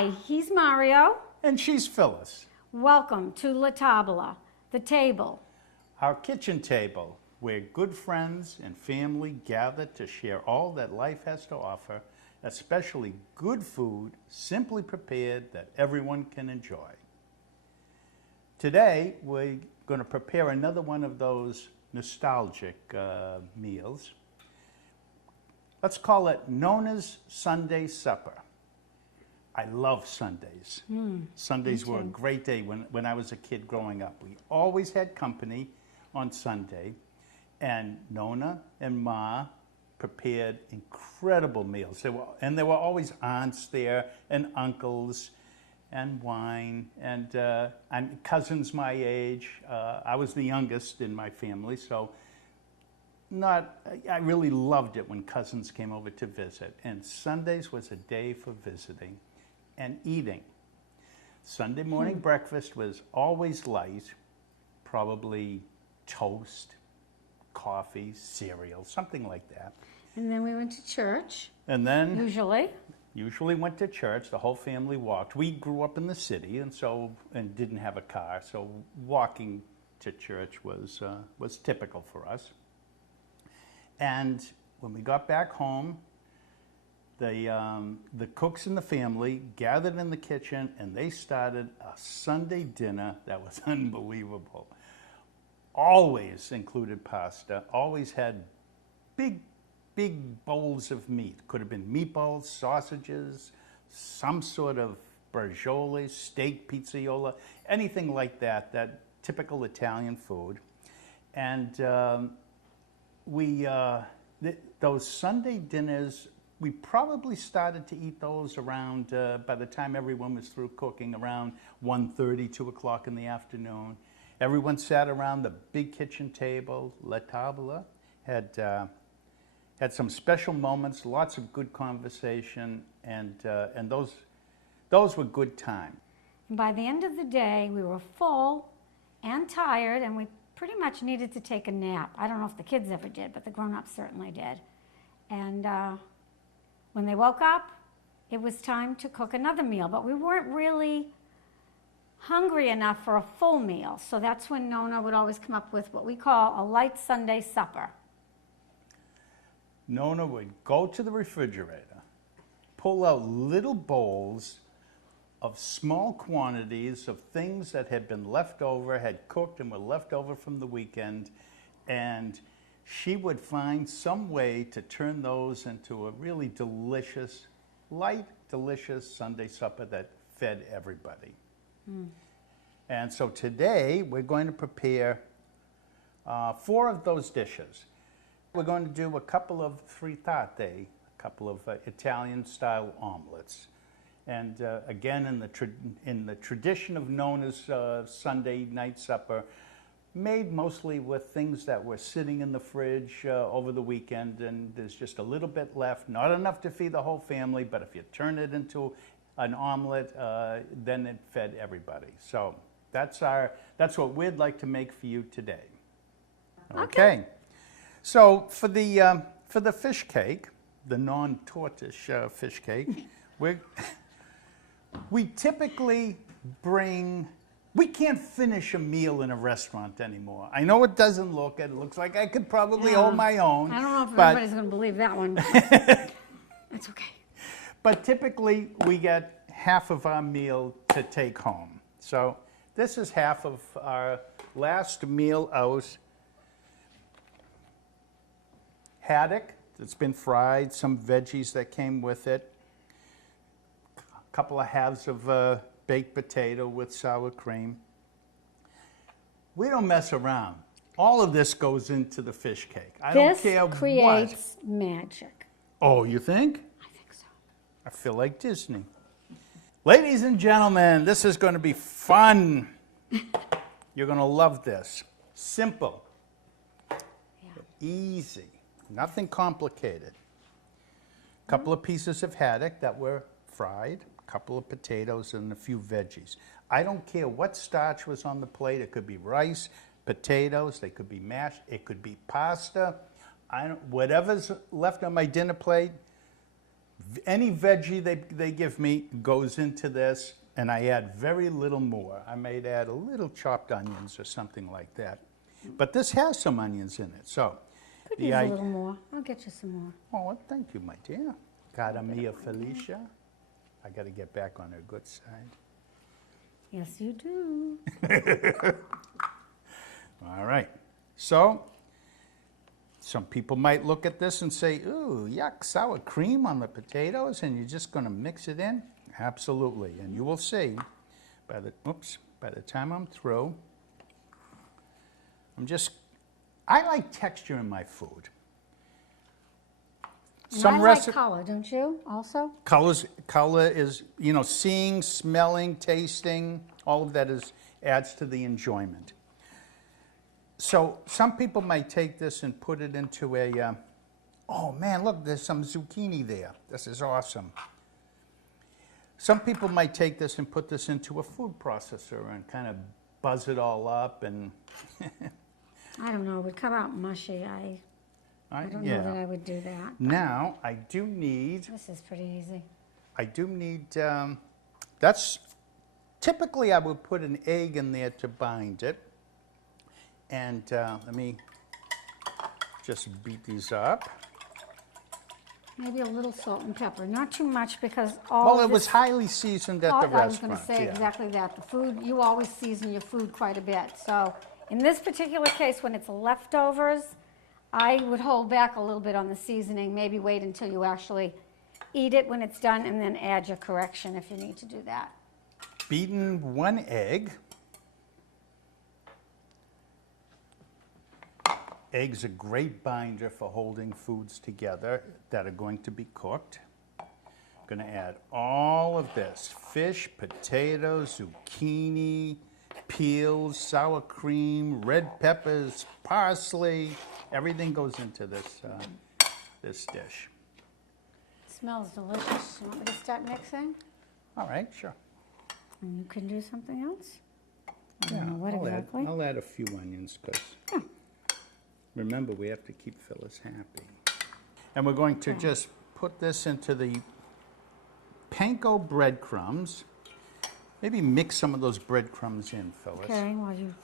Hi, he's Mario. And she's Phyllis. Welcome to LaTabella, the table. Our kitchen table, where good friends and family gather to share all that life has to offer, especially good food, simply prepared that everyone can enjoy. Today, we're going to prepare another one of those nostalgic meals. Let's call it Nona's Sunday Supper. I love Sundays. Sundays were a great day when I was a kid growing up. We always had company on Sunday, and Nona and Ma prepared incredible meals. There were always aunts there and uncles and wine and cousins my age. I was the youngest in my family, so I really loved it when cousins came over to visit. And Sundays was a day for visiting and eating. Sunday morning breakfast was always light, probably toast, coffee, cereal, something like that. And then we went to church. And then Usually went to church. The whole family walked. We grew up in the city and didn't have a car, so walking to church was typical for us. And when we got back home, the cooks in the family gathered in the kitchen and they started a Sunday dinner that was unbelievable. Always included pasta, always had big bowls of meat. Could have been meatballs, sausages, some sort of braciole, steak, pizzaiola, anything like that typical Italian food. And those Sunday dinners, we probably started to eat those around, by the time everyone was through cooking, around 1:30, 2 o'clock in the afternoon. Everyone sat around the big kitchen table. LaTabella had some special moments, lots of good conversation, and those were good times. by the end of the day, we were full and tired, and we pretty much needed to take a nap. I don't know if the kids ever did, but the grown-ups certainly did. And when they woke up, it was time to cook another meal, but we weren't really hungry enough for a full meal. So that's when Nona would always come up with what we call a light Sunday supper. Nona would go to the refrigerator, pull out little bowls of small quantities of things that had been left over, had cooked and were left over from the weekend, and she would find some way to turn those into a really delicious, light, delicious Sunday supper that fed everybody. And so today we're going to prepare 4 of those dishes. We're going to do a couple of frittate, a couple of Italian-style omelets. And again, in the tradition of Nona's Sunday night supper, made mostly with things that were sitting in the fridge over the weekend, and there's just a little bit left, not enough to feed the whole family, but if you turn it into an omelet, then it fed everybody. So that's what we'd like to make for you today. Okay. So for the fish cake, the non-tortoise fish cake, we typically we can't finish a meal in a restaurant anymore. I know it doesn't look, it looks like I could probably hold my own. I don't know if everybody's going to believe that one. That's okay. But typically we get half of our meal to take home. So this is half of our last meal out. Haddock that's been fried, some veggies that came with it, a couple of halves of baked potato with sour cream. We don't mess around. All of this goes into the fish cake. I don't care what. This creates magic. Oh, you think? I think so. I feel like Disney. Ladies and gentlemen, this is going to be fun. You're going to love this. Simple. Easy. Nothing complicated. A couple of pieces of haddock that were fried, a couple of potatoes, and a few veggies. I don't care what starch was on the plate. It could be rice, potatoes, they could be mashed, it could be pasta. Whatever's left on my dinner plate, Any veggie they give me goes into this, and I add very little more. I might add a little chopped onions or something like that. But this has some onions in it, so. Could use a little more. I'll get you some more. Oh, thank you, my dear. Cara mia Felicia. I got to get back on her good side. Yes, you do. All right. So, some people might look at this and say, ooh, yuck, sour cream on the potatoes, and you're just going to mix it in? Absolutely. And you will see by the time I'm through, I like texture in my food. I like color, don't you, also? Color is, seeing, smelling, tasting, all of that adds to the enjoyment. So some people might take this and put it into a, oh man, look, there's some zucchini there. This is awesome. Some people might take this and put this into a food processor and kind of buzz it all up and... I don't know, it would come out mushy. I don't know that I would do that. Now, I do need... This is pretty easy. I do need... Typically, I would put an egg in there to bind it. And let me just beat these up. Maybe a little salt and pepper. Not too much because Well, it was highly seasoned at the restaurant. I was going to say exactly that. The food, you always season your food quite a bit. So in this particular case, when it's leftovers, I would hold back a little bit on the seasoning, maybe wait until you actually eat it when it's done, and then add your correction if you need to do that. Beaten 1 egg. Eggs are a great binder for holding foods together that are going to be cooked. I'm going to add all of this: fish, potatoes, zucchini, peels, sour cream, red peppers, parsley. Everything goes into this this dish. It smells delicious. You want me to start mixing? All right, sure. And you can do something else? I Yeah, don't know what exactly. I'll add a few onions because remember, we have to keep Phyllis happy. And we're going to just put this into the panko breadcrumbs. Maybe mix some of those breadcrumbs in, Phyllis. Okay, well you...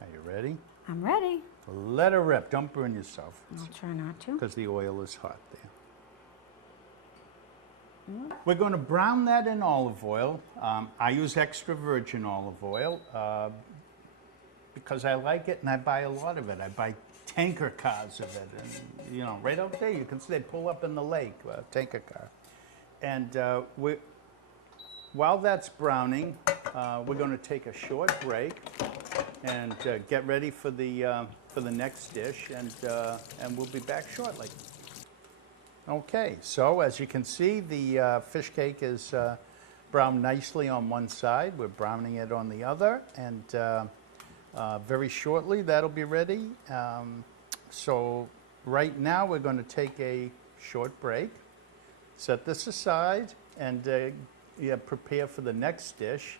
Are you ready? I'm ready. Let her rip. Don't burn yourself. I'll try not to. Because the oil is hot there. We're going to brown that in olive oil. I use extra virgin olive oil because I like it and I buy a lot of it. I buy tanker cars of it. And, right out there you can see they pull up in the lake, tanker car. And while that's browning, we're going to take a short break and get ready for the next dish, and we'll be back shortly. Okay, so as you can see, the fish cake is browned nicely on one side. We're browning it on the other, and very shortly that'll be ready. So right now we're going to take a short break, set this aside, and prepare for the next dish,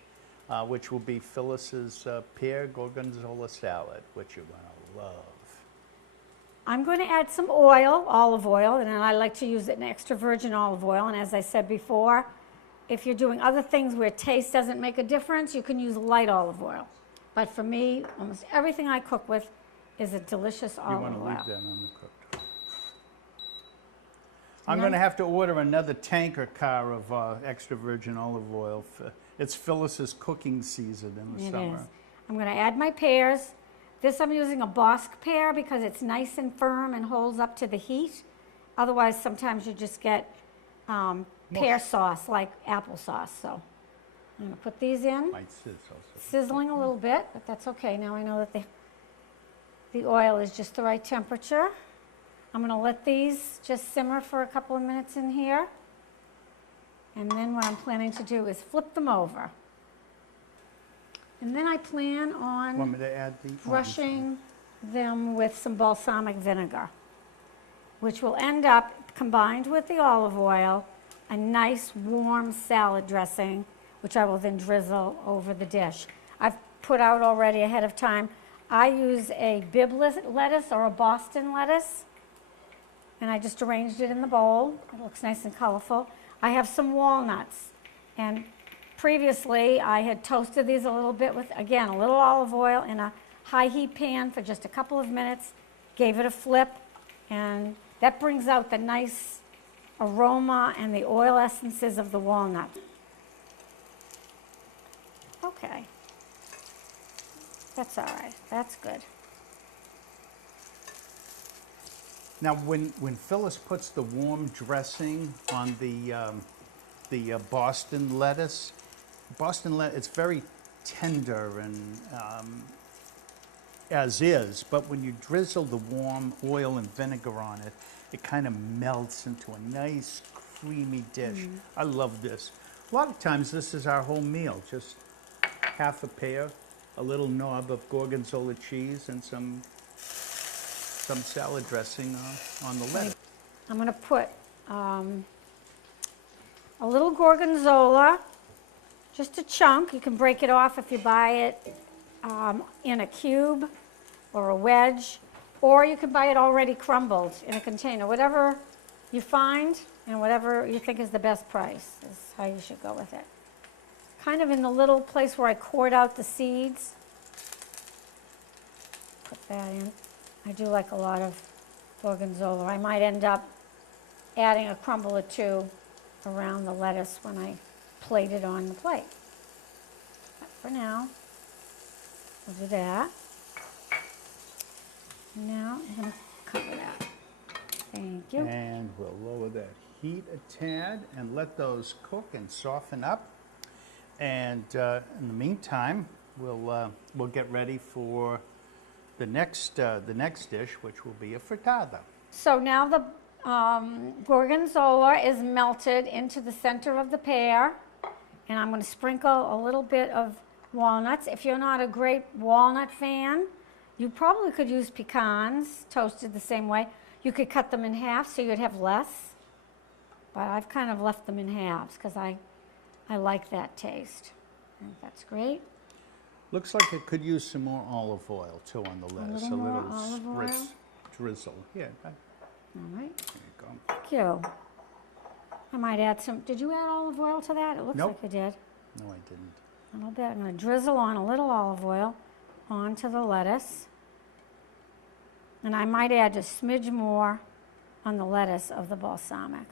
which will be Phyllis's pear gorgonzola salad, which you're going to love. I'm going to add some oil, olive oil, and I like to use an extra virgin olive oil. And as I said before, if you're doing other things where taste doesn't make a difference, you can use light olive oil. But for me, almost everything I cook with is a delicious olive oil. You want to leave that on the cooktop. I'm going to have to order another tanker car of extra virgin olive oil. It's Phyllis's cooking season in the summer. It is. I'm going to add my pears. This I'm using a Bosque pear because it's nice and firm and holds up to the heat. Otherwise, sometimes you just get pear sauce, like applesauce. So I'm going to put these in. Might sizzle. Sizzling a little bit, but that's okay. Now I know that the oil is just the right temperature. I'm going to let these just simmer for a couple of minutes in here. And then what I'm planning to do is flip them over. And then I plan on Want me to add the brushing them with some balsamic vinegar, which will end up, combined with the olive oil, a nice warm salad dressing, which I will then drizzle over the dish. I've put out already ahead of time. I use a Bibb lettuce or a Boston lettuce, and I just arranged it in the bowl. It looks nice and colorful. I have some walnuts. And previously, I had toasted these a little bit with, again, a little olive oil in a high heat pan for just a couple of minutes, gave it a flip, and that brings out the nice aroma and the oil essences of the walnut. Okay. That's all right. That's good. Now, when Phyllis puts the warm dressing on the Boston lettuce, it's very tender and as is, but when you drizzle the warm oil and vinegar on it, it kind of melts into a nice creamy dish. I love this. A lot of times this is our whole meal, just half a pear, a little knob of gorgonzola cheese, and some salad dressing on the lettuce. I'm going to put a little gorgonzola, just a chunk. You can break it off if you buy it in a cube or a wedge, or you can buy it already crumbled in a container. Whatever you find and whatever you think is the best price is how you should go with it. Kind of in the little place where I cored out the seeds. Put that in. I do like a lot of gorgonzola. I might end up adding a crumble or two around the lettuce when I plate it on the plate. But for now, we'll do that. Now I'm going to cover that. Thank you. And we'll lower that heat a tad and let those cook and soften up. And in the meantime, we'll get ready for the next dish, which will be a frittata. So now the gorgonzola is melted into the center of the pear, and I'm going to sprinkle a little bit of walnuts. If you're not a great walnut fan, you probably could use pecans, toasted the same way. You could cut them in half so you'd have less, but I've kind of left them in halves because I like that taste. I think that's great. Looks like it could use some more olive oil too on the lettuce. A little more olive oil? Drizzle. Yeah. All right. There you go. Thank you. I might add some. Did you add olive oil to that? It looks Nope. like you did. No, I didn't. A little bit. I'm going to drizzle on a little olive oil onto the lettuce. And I might add a smidge more on the lettuce of the balsamic.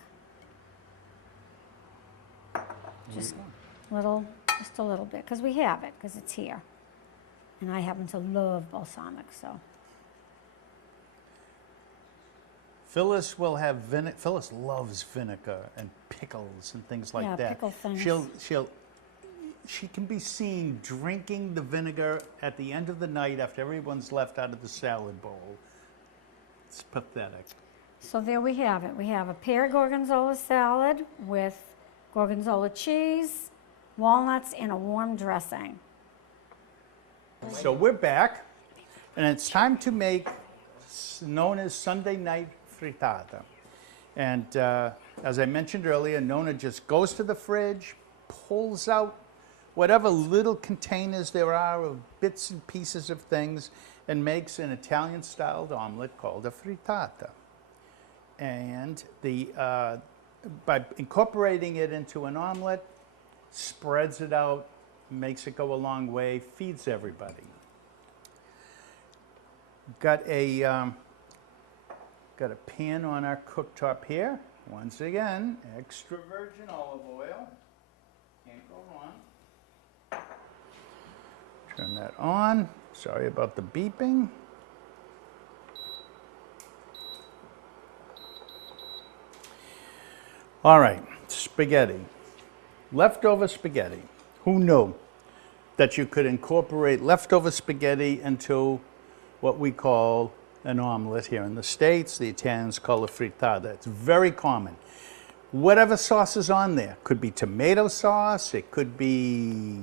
Just a little bit, because we have it, because it's here. And I happen to love balsamic, so. Phyllis will have vinegar. Phyllis loves vinegar and pickles and things like Yeah, that. pickle things. She can be seen drinking the vinegar at the end of the night after everyone's left out of the salad bowl. It's pathetic. So there we have it. We have a pear gorgonzola salad with gorgonzola cheese, walnuts, and a warm dressing. So we're back, and it's time to make Nona's Sunday night frittata. And as I mentioned earlier, Nona just goes to the fridge, pulls out whatever little containers there are of bits and pieces of things, and makes an Italian-styled omelet called a frittata. And by incorporating it into an omelet, spreads it out, makes it go a long way, feeds everybody. Got a pan on our cooktop here. Once again, extra virgin olive oil. Can't go wrong. Turn that on. Sorry about the beeping. All right, spaghetti. Leftover spaghetti. Who knew that you could incorporate leftover spaghetti into what we call an omelet here in the States? The Italians call it frittata. It's very common. Whatever sauce is on there. Could be tomato sauce. It could be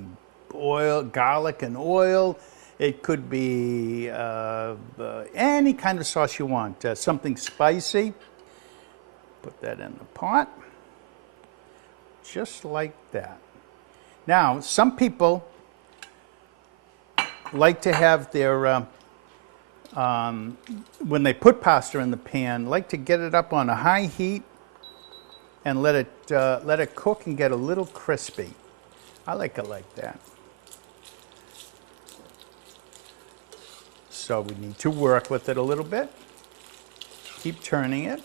oil, garlic and oil. It could be any kind of sauce you want. Something spicy. Put that in the pot. Just like that. Now, some people like to have their, when they put pasta in the pan, like to get it up on a high heat and let it cook and get a little crispy. I like it like that. So we need to work with it a little bit. Keep turning it.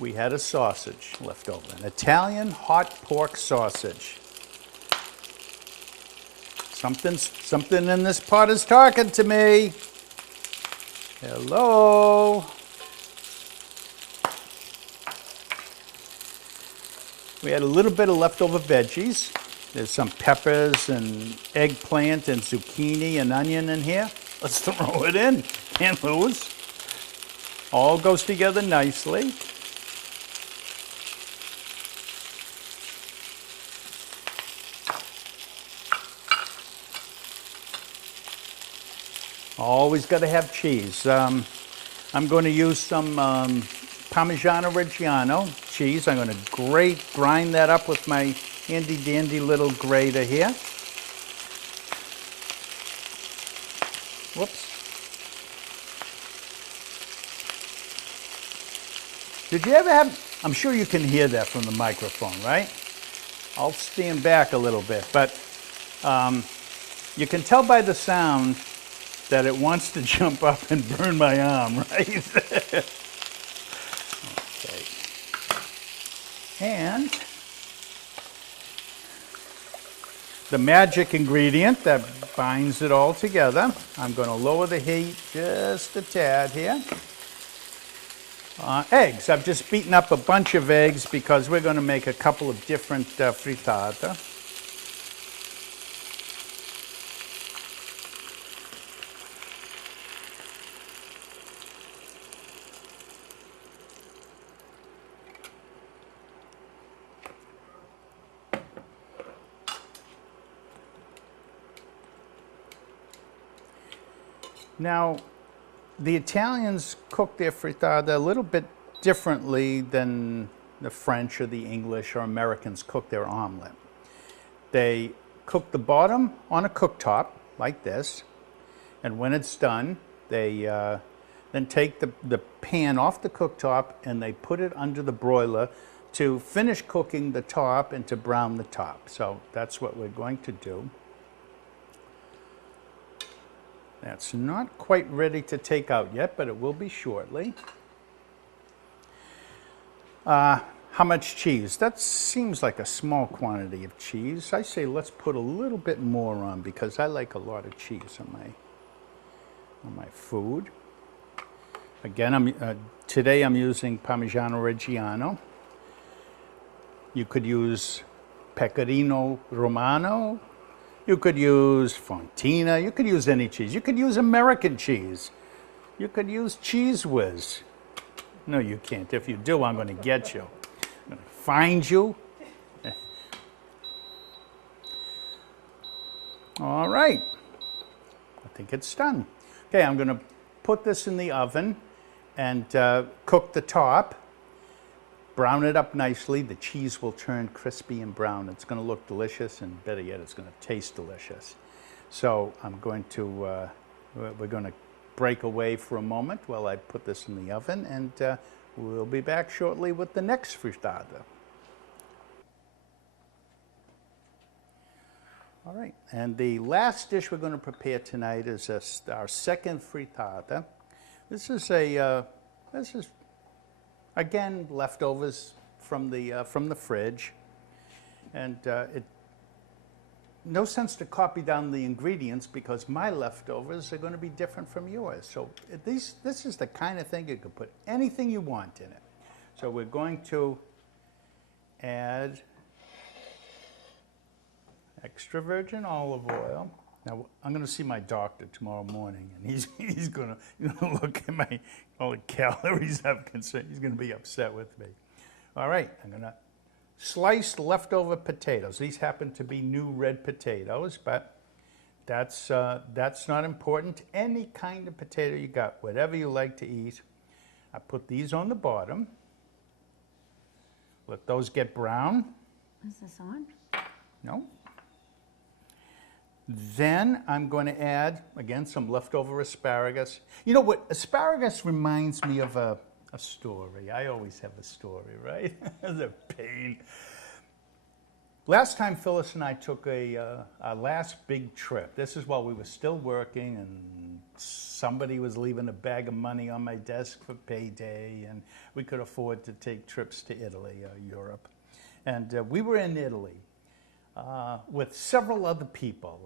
We had a sausage left over, an Italian hot pork sausage. Something in this pot is talking to me. Hello. We had a little bit of leftover veggies. There's some peppers and eggplant and zucchini and onion in here. Let's throw it in. Can't lose. All goes together nicely. Always got to have cheese. I'm going to use some Parmigiano Reggiano cheese. I'm going to grind that up with my handy dandy little grater here. Whoops. Did you ever have, I'm sure you can hear that from the microphone, right? I'll stand back a little bit, but you can tell by the sound that it wants to jump up and burn my arm, right? Okay. And the magic ingredient that binds it all together. I'm going to lower the heat just a tad here. Eggs. I've just beaten up a bunch of eggs because we're going to make a couple of different frittata. Now, the Italians cook their frittata a little bit differently than the French or the English or Americans cook their omelet. They cook the bottom on a cooktop like this, and when it's done, they then take the pan off the cooktop and they put it under the broiler to finish cooking the top and to brown the top. So that's what we're going to do. That's not quite ready to take out yet, but it will be shortly. How much cheese? That seems like a small quantity of cheese. I say let's put a little bit more on because I like a lot of cheese on my food. Again, today I'm using Parmigiano Reggiano. You could use Pecorino Romano. You could use Fontina. You could use any cheese. You could use American cheese. You could use Cheese Whiz. No, you can't. If you do, I'm going to get you. I'm going to find you. All right. I think it's done. Okay, I'm going to put this in the oven and cook the top. Brown it up nicely. The cheese will turn crispy and brown. It's going to look delicious, and better yet, it's going to taste delicious. So I'm going to, we're going to break away for a moment while I put this in the oven, and we'll be back shortly with the next frittata. All right, and the last dish we're going to prepare tonight is our second frittata. This is again leftovers from the fridge, and no sense to copy down the ingredients because my leftovers are going to be different from yours. So this is the kind of thing you could put anything you want in it. So we're going to add extra virgin olive oil. Now I'm going to see my doctor tomorrow morning, and he's going to look at all the calories I've consumed. He's going to be upset with me. All right, I'm going to slice leftover potatoes. These happen to be new red potatoes, but that's not important. Any kind of potato you got, whatever you like to eat. I put these on the bottom. Let those get brown. Is this on? No. Then I'm going to add, again, some leftover asparagus. You know what? Asparagus reminds me of a story. I always have a story, right? It's a pain. Last time Phyllis and I took our last big trip. This is while we were still working, and somebody was leaving a bag of money on my desk for payday, and we could afford to take trips to Italy or Europe. And we were in Italy with several other people.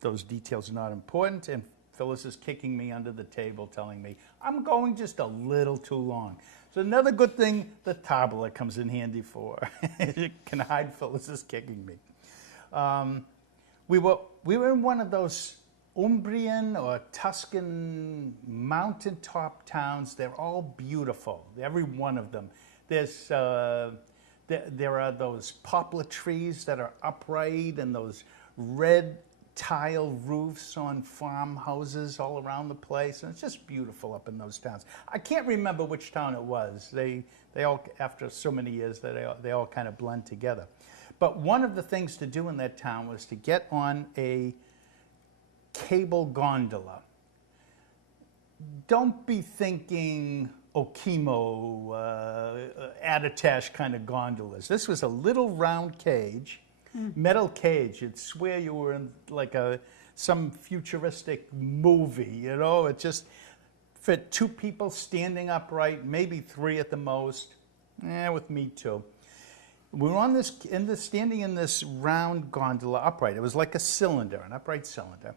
Those details are not important, and Phyllis is kicking me under the table, telling me I'm going just a little too long. So another good thing LaTabella comes in handy for. You can hide Phyllis's kicking me. We were in one of those Umbrian or Tuscan mountaintop towns. They're all beautiful, every one of them. There are those poplar trees that are upright and those red tile roofs on farmhouses all around the place, and it's just beautiful up in those towns. I can't remember which town it was. They all, after so many years, they all kind of blend together. But one of the things to do in that town was to get on a cable gondola. Don't be thinking Okemo, Attitash kind of gondolas. This was a little round cage, metal cage. You'd swear you were in like some futuristic movie, you know? It just fit two people standing upright, maybe three at the most. With me too. We were on standing in this round gondola upright. It was like a cylinder, an upright cylinder,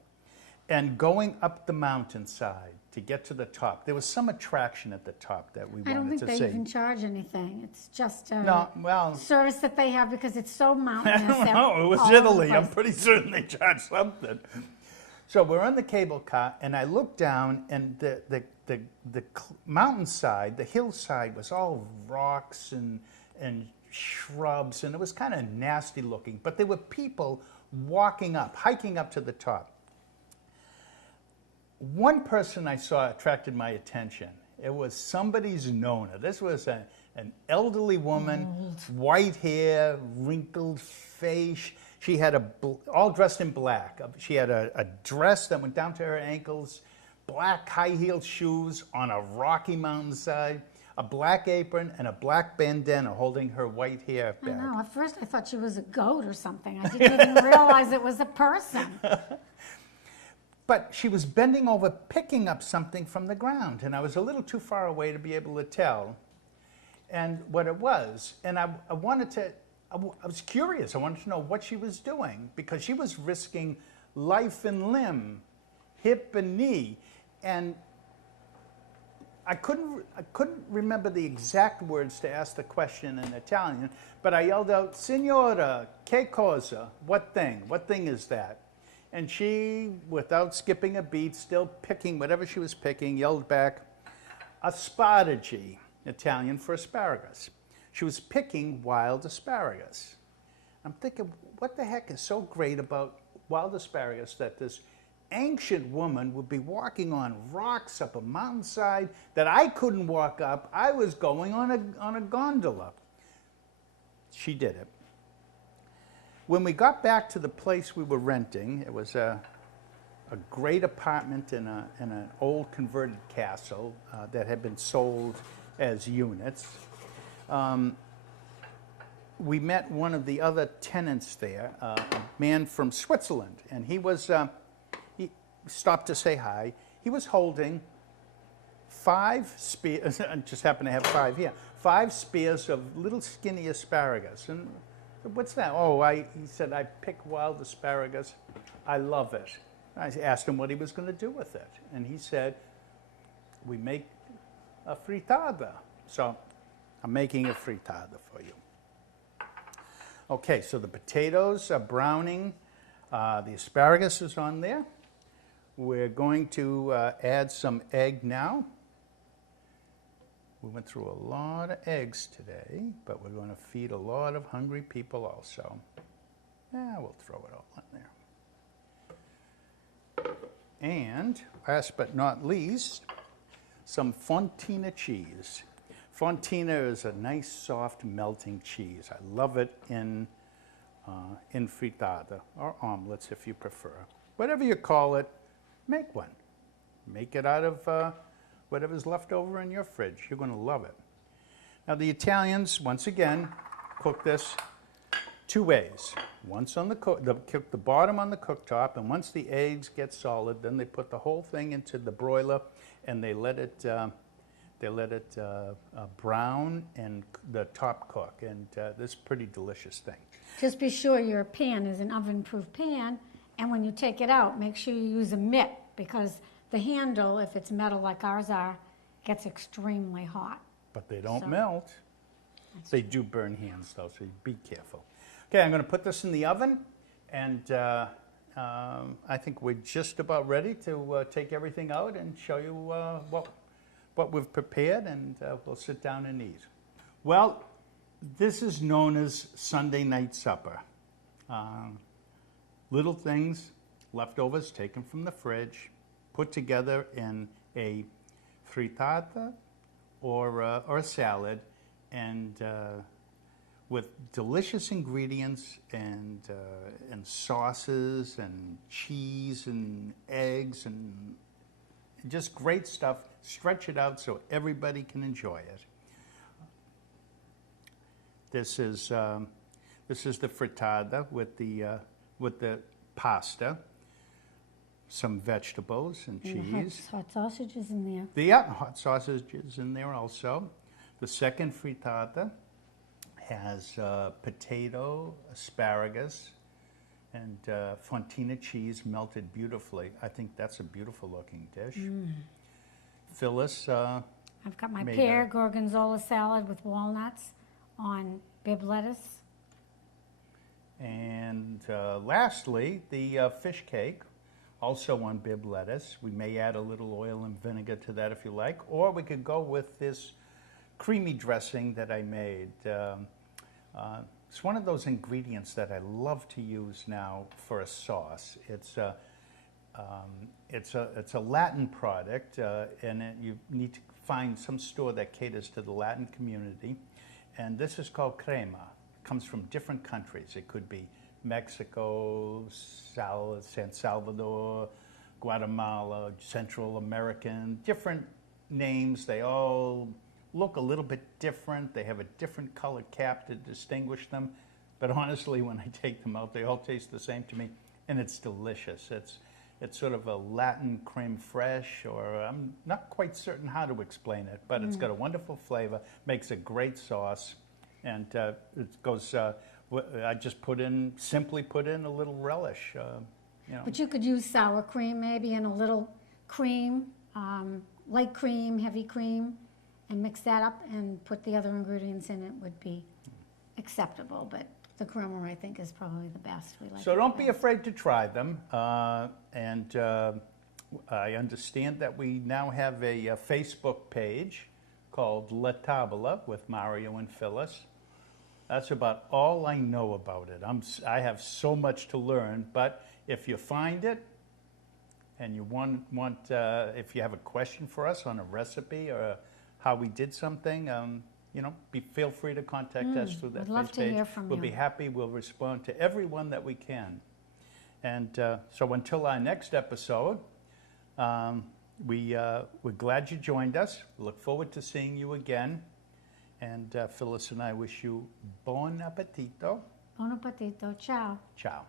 and going up the mountainside to get to the top. There was some attraction at the top that we wanted to see. I don't think they even charge anything. It's just a No, well, service that they have because it's so mountainous. I don't know. It was all over the Italy. I'm place. pretty certain they charged something. So we're on the cable car, and I looked down, and the mountainside, the hillside, was all rocks and shrubs, and it was kind of nasty looking. But there were people walking up, hiking up to the top. One person I saw attracted my attention. It was somebody's Nona. This was an elderly woman, white hair, wrinkled face. She had all dressed in black. She had a dress that went down to her ankles, black high-heeled shoes on a rocky mountainside, a black apron, and a black bandana holding her white hair back. I know. At first I thought she was a goat or something. I didn't even realize it was a person. But she was bending over, picking up something from the ground, and I was a little too far away to be able to tell and what it was. And I was curious. I wanted to know what she was doing, because she was risking life and limb, hip and knee. And I couldn't remember the exact words to ask the question in Italian, but I yelled out, "Signora, che cosa? What thing? What thing is that?" And she, without skipping a beat, still picking whatever she was picking, yelled back, "Asparagi," Italian for asparagus. She was picking wild asparagus. I'm thinking, what the heck is so great about wild asparagus that this ancient woman would be walking on rocks up a mountainside that I couldn't walk up? I was going on a gondola. She did it. When we got back to the place we were renting, it was a great apartment in an old converted castle that had been sold as units. We met one of the other tenants there, a man from Switzerland, and he stopped to say hi. He was holding 5 spears, I just happen to have 5 here, 5 spears of little skinny asparagus. And what's that? Oh, he said, "I pick wild asparagus. I love it." I asked him what he was going to do with it. And he said, "We make a frittata." So I'm making a frittata for you. Okay, so the potatoes are browning. The asparagus is on there. We're going to add some egg now. We went through a lot of eggs today, but we're going to feed a lot of hungry people also. We'll throw it all in there. And last but not least, some fontina cheese. Fontina is a nice, soft, melting cheese. I love it in in frittata, or omelets if you prefer. Whatever you call it, make one. Make it out of whatever's left over in your fridge. You're going to love it. Now the Italians, once again, cook this two ways. Once on cook the bottom on the cooktop, and once the eggs get solid, then they put the whole thing into the broiler, and they let it brown and the top cook, and this is a pretty delicious thing. Just be sure your pan is an oven-proof pan, and when you take it out, make sure you use a mitt, because the handle, if it's metal like ours are, gets extremely hot. But they don't melt. They do burn hands, though, so be careful. Okay, I'm going to put this in the oven, and I think we're just about ready to take everything out and show you what we've prepared, and we'll sit down and eat. Well, this is Nona's Sunday night supper. Little things, leftovers taken from the fridge, put together in a frittata or a salad, and with delicious ingredients and sauces and cheese and eggs and just great stuff. Stretch it out so everybody can enjoy it. This is the frittata with the pasta, some vegetables and cheese. Hot sausages in there. Yeah, hot sausages in there also. The second frittata has potato, asparagus, and fontina cheese melted beautifully. I think that's a beautiful looking dish. Phyllis I've got my pear gorgonzola salad with walnuts on bib lettuce. And lastly, the fish cake, also on bib lettuce. We may add a little oil and vinegar to that if you like, or we could go with this creamy dressing that I made. It's one of those ingredients that I love to use now for a sauce. It's a Latin product, and you need to find some store that caters to the Latin community. And this is called crema. It comes from different countries. It could be Mexico, San Salvador, Guatemala, Central American, different names. They all look a little bit different. They have a different color cap to distinguish them. But honestly, when I take them out, they all taste the same to me, and it's delicious. It's sort of a Latin creme fraiche, or I'm not quite certain how to explain it, but it's got a wonderful flavor, makes a great sauce, and it goes, I just simply put in a little relish. But you could use sour cream maybe and a little cream, light cream, heavy cream, and mix that up and put the other ingredients in. It would be acceptable, but the creamer, I think, is probably the best. So don't be afraid to try them. And I understand that we now have a Facebook page called LaTabella with Mario and Phyllis. That's about all I know about it. I have so much to learn, but if you find it and you if you have a question for us on a recipe or how we did something, feel free to contact us through that I'd love Facebook to page. hear from We'll you. be happy. We'll respond to everyone that we can. And so until our next episode, we're glad you joined us. We look forward to seeing you again. And Phyllis and I wish you buon appetito. Buon appetito. Ciao. Ciao.